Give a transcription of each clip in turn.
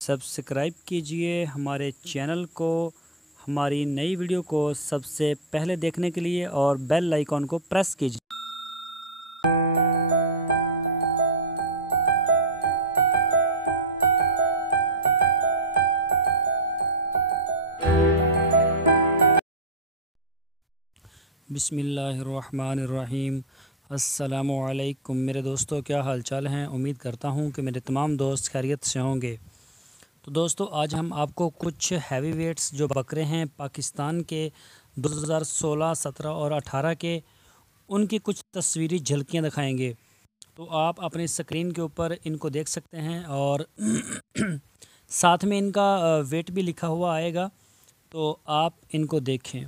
Subscribe कीजिए हमारे channel को, हमारी नई वीडियो को सबसे पहले देखने के लिए और बेल आइकॉन को प्रेस कीजिए। बिस्मिल्लाहिर्रहमानिर्रहीम। अस्सलामुअलैकुम मेरे दोस्तों, क्या हाल चाल हैं। उम्मीद करता हूं कि मेरे तमाम दोस्त खैरियत से होंगे। तो दोस्तों, आज हम आपको कुछ हैवी वेट्स जो बकरे हैं पाकिस्तान के 2016, 17 और 18 के, उनकी कुछ तस्वीरी झलकियां दिखाएंगे। तो आप अपनी स्क्रीन के ऊपर इनको देख सकते हैं और साथ में इनका वेट भी लिखा हुआ आएगा, तो आप इनको देखें।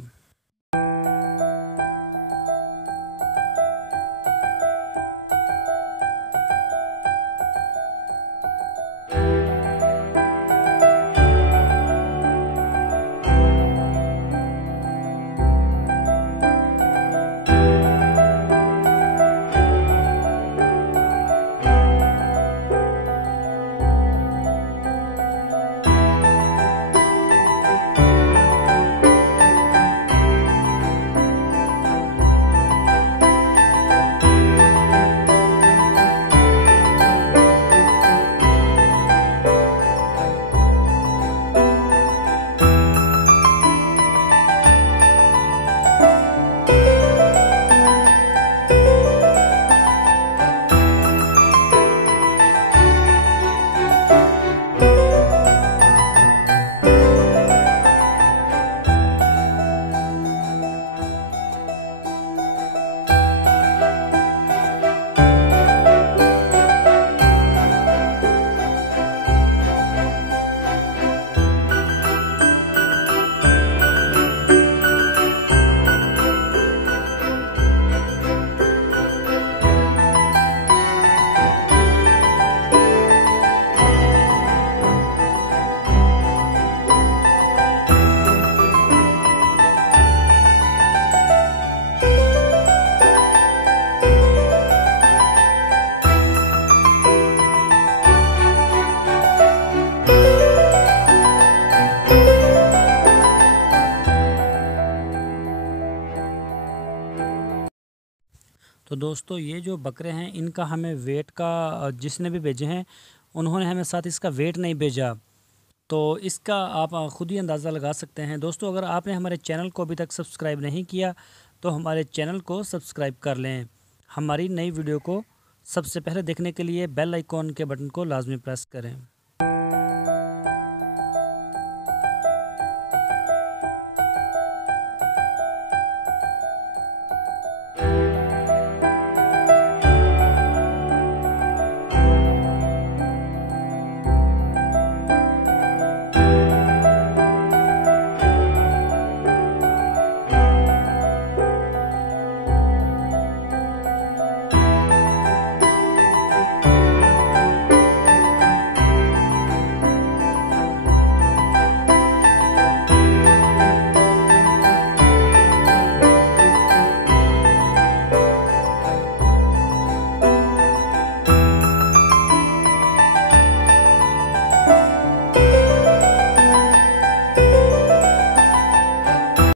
तो दोस्तों, ये जो बकरे हैं इनका हमें वेट का, जिसने भी भेजे हैं उन्होंने हमें साथ इसका वेट नहीं भेजा, तो इसका आप ख़ुद ही अंदाज़ा लगा सकते हैं। दोस्तों, अगर आपने हमारे चैनल को अभी तक सब्सक्राइब नहीं किया तो हमारे चैनल को सब्सक्राइब कर लें। हमारी नई वीडियो को सबसे पहले देखने के लिए बेल आइकॉन के बटन को लाजमी प्रेस करें।